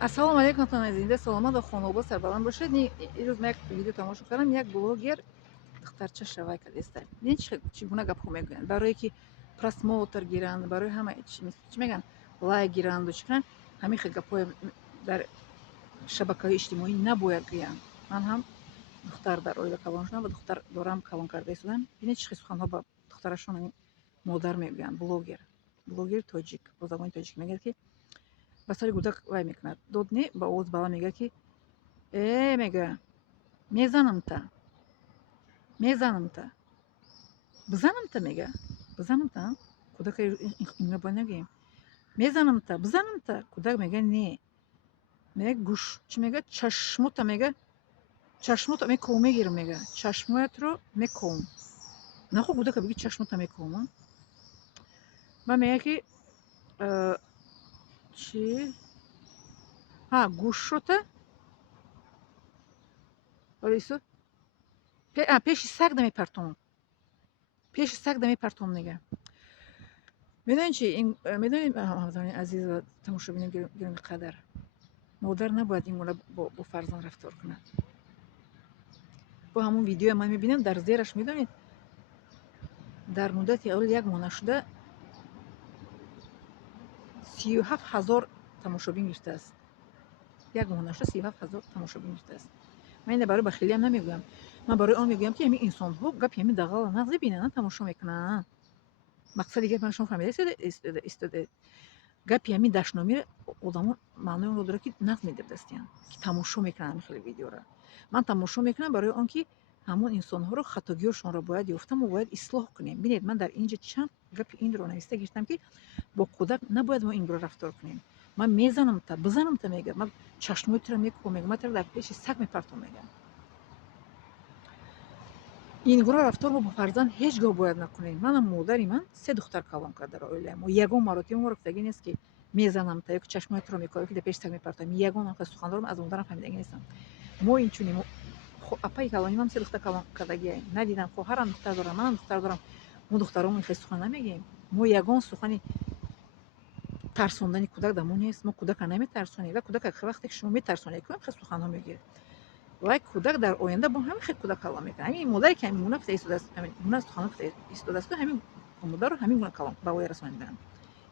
Ассалому алейкум, зинда саломат ва хонобо сарбаланд бошед. Ирӯз ман як видео тамошо кардам. Як блогер духтарча шавай кардеста. Бинед чӣ гуна гапҳо мегӯянд. Барое ки просмотр гиранд, барои ҳама чӣ мегӯянд, лайк гиранду чӣ кунанд, ҳамин хел гапҳои дар шабакаҳои иҷтимоӣ набояд гӯянд. Ман ҳам духтар дар оила калон шудам ва духтар дорам, калон карда истодам. Бинед чӣ хел суханҳо ба духтарашон модар мегӯянд. Блогер тоҷик бо забони тоҷик мегӯяд ки ба сари гудак вай мекунад. Дод не ба овози баланд мегӯяд ки мегӯяд мезанамта, мезанамта, бизанамта мегӯяд. Бизанамта кудака инро бояд нагӯем. Мезанамта, бизанамта кудак мегӯяд не. Мегӯяд гӯш чӣ мегӯяд чашмута мегӯяд чашмута меков мегирам мегӯяд. Чашмоятро меков. Нахӯ кудака биги чашмута мековам. Ва мегӯяд ки чӣ гӯшота пеши сагда мепартонам. Пеши сагда мепартонам мегӯяд. медонед чӣ медонед ҳамватанони азиз ва тамошобинони гироми қадр, модар набояд ин гуна бо фарзанд рафтор кунад. бо ҳамон видеои ман мебинам, дар зераш медонед дар муддати аввал як моҳна шуда 37 000 тамошобин гирифтааст. Як моҳна шуда 37 000 тамошобин гирифтааст. ман ин барои бахилиам намегӯям. ман барои он мегӯям ки ҳамин инсонҳо гапи ҳамин дағала нағз бинанд, тамошо мекунанд. мақсади гап ман шумо фаҳмида истодед. гапи ҳамин дашномиро одамон маънои онро дорад ки нағз медиҳанд, ки тамошо мекунанд ҳамин хеле видеоро. ман тамошо мекунам барои он ки ҳамон инсонҳоро хатогиҳошонро бояд ёфта, мо бояд ислоҳ кунем. бинед ман дар инҷа чанд гапи инро нависта гиштам ки бо кӯдак набояд мо ин гуна рафтор кунем. ман мезанамта, бизанамта мегӯям, ман чашмоятро мекӯбам мегӯям, ман тро дар пеши саг мепартонам мегӯям. ин гуна рафтор мо бо фарзанд ҳеҷ гоҳ бояд накунем. манам модари ман 3 духтар калон кард дар оилаи мо. ягон маротиба моро гуфтагӣ нест ки мезанамта ё ки чашмоятро мекӯбам, ё ки дар пеши саг мепартонам. ягон ҳамин суханҳоро аз модарам фаҳмидагӣ нестам. мо инчунем. апаи калони ман 3 духтар калон кардагиаем. надидам хоҳарам духтар дорад, манам духтар дорам. мо духтаромон ин хел сухан намегӯем. мо ягон сухани тарсондани кӯдак дар мо нест. мо кӯдака наметарсонем. ва кӯдак вақте ки шумо метарсонед ки хел суханҳо мегӯяд. вай кӯдак дар оянда бо ҳамин хел кӯдак калон мекунад. ҳамин модаре ки ҳамин гуна гуфта истодааст, ҳамин гуна суханҳо гуфта истодааст, ҳамин модарро ҳамин гуна калон ба воя расонидаам.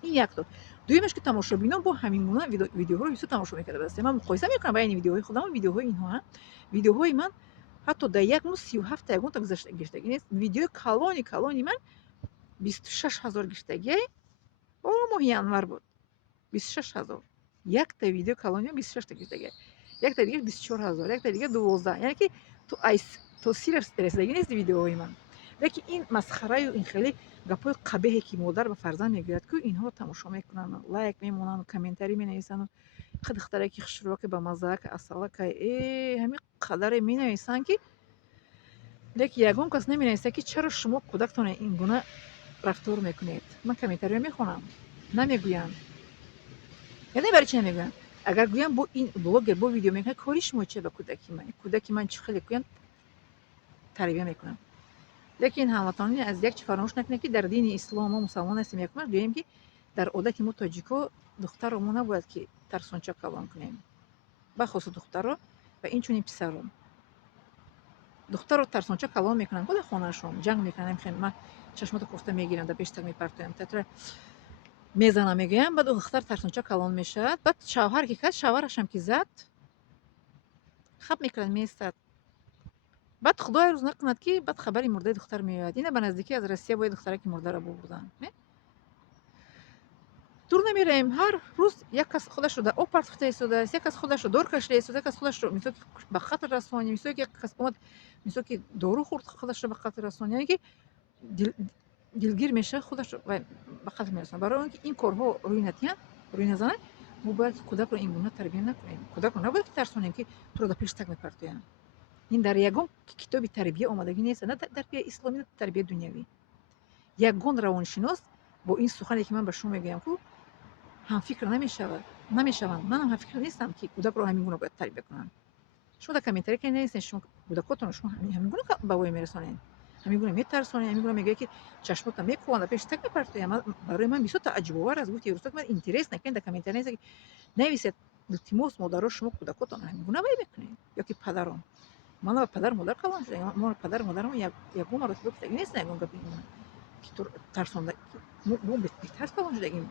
ин якто. дуюмаш ки тамошобинон бо ҳамин гуна видеоҳоро бисёр тамошо мекарда аст. ман муқоиса мекунам байни видеоҳои худам ва видеоҳои инҳо. видеоҳои ман ҳатто дар як моҳ 37 та ягон та гиштагӣ нест. видеои калони ман 26 000 гиштагиае. моҳи январ буд. 26 000. якта видеои калони ман 26 та гиштагиае. якта дигар 24 000, якта дигар 12. яъне ки то сираш ресидагӣ нест видеоҳои ман. лекин ин масхараю ин хеле гапҳои қабеҳе ки модар ба фарзанд мегӯяд, ку инҳоро тамошо мекунанд, лайк мемонанд, комментарӣ менависанд. қа духтараки хушрӯаки ба маззаака асалака ҳамин қадаре менависанд ки лекин ягон кас наменависта ки чаро шумо кӯдактонро ин гуна рафтор мекунед. ман комментариҳо мехонам, намегӯям. яъне барои чӣ намегӯям? агар гӯям бо ин блогер бо видео мекунад, кори шумо чиye ба кӯдаки ман? кӯдаки ман чӣ хеле гӯям тарбия мекунам. лекин ҳамватанони аз як чӣ фаромӯш накунед ки дар дини ислом мо мусалмон ҳастем. якумаш гӯем ки дар одати мо тоҷико духтарро мо набояд ки тарсонча калон кунем. бахусус духтарро ва инчунин писарро. духтарро тарсонча калон мекунанд дар хонаашон, ҷанг мекунанд. ман чашмота кофта мегирам, дар пеши саг мепартоям, татра мезанам мегӯям. баъд духтар тарсонча калон мешавад. баъд шавҳар ки кард, шавҳарашам ки зад, хаб мекунад, меистад. баъд худоя рӯз накунад ки баъд хабари мурдаи духтар меояд. ина ба наздикӣ аз Россия бояд духтараки мурдаро бубурданд. дур намераем. ҳар рӯз як кас худашро дар об партофта истодааст, як кас худашро дор кашида истодааст, як кас худашро мисол ки ба қатл расонид, мисол ки як кас омад мисол ки дору хӯрд худашро ба қатл расонид. яъне ки дилгир мешавад, худашро ба қатл мерасонад. барои он ки ин корҳо рӯй назанад, мо бояд кӯдакро ин гуна тарбия накунем. кӯдакро набояд ки тарсонем ки туро дар пеши саг мепартоям. ин дар ягон китоби тарбия омадагӣ нест, на тарбияи исломӣ, на тарбияи дунявӣ. ягон равоншинос бо ин сухане ки ман ба шумо мегӯям ку ҳамфикр намешаванд. манам ҳамфикр нестам ки кӯдакро ҳамин гуна бояд тарбия кунанд. шумо дар комментарӣ ки нависед, шумо кӯдакотонро шумо ҳамин гуна ба воя мерасонед, ҳамин гуна метарсонед, ҳамин гуна мегӯяд ки чашмота мекуванд, дар пеши саг мепартоям. барои ман бисёр тааҷҷубовар аст. гуфти рӯзтак ман интерес накунед дар комментарӣ нависед التماس مادرها شما کودکاتان همین گونه میکنین یا که پدران من با پدر مادر کلان شده ما پدر مادرم یکم مرتبه گفتگی نیست نگم گپی میمونه که تو ترسونده مو بهتر کلان شدگیم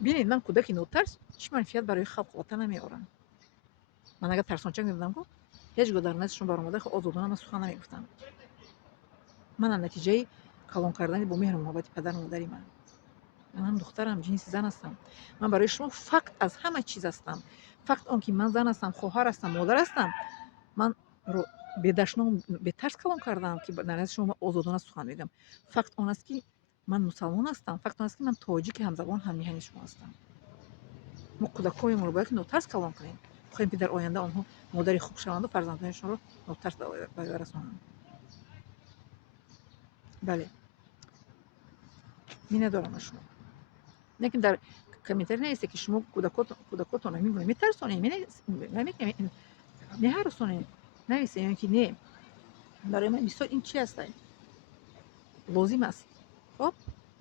ببینید من کودکی نوترس هیچ منفیت برای خلق وطن نمیارم من اگر ترسانچنگ میبودم گفت هیچ گاه در نزد شما برآمده خود آزادانه من سخن نمیگفتم من از نتیجه کلان کردن با مهر و محبت پدر و مادری من هم دخترم جنس زن هستم من برای شما فقط از همه چیز هستم فقط اون که من زن هستم خواهر هستم مادر هستم من رو به دشنام به ترس کلان کردم که در نزد شما آزادانه سخن میگم فقط اون است که من مسلمان هستم فقط اون است که من تاجیک همزبان هم میهن شما هستم ما کودکانمون رو باید نوترس کلان کنیم بخوایم که در آینده آنها مادری خوب شوند و فرزندانشون رو نوترس برسونند بله می ندارم شما لیکن در کمیتر نیست که شما کودکاتون رو میگونید میترسونید میهرسونید نمیشه یعنی که نه برای من بسیار این چی هست لازم است خب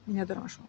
می ندارم شما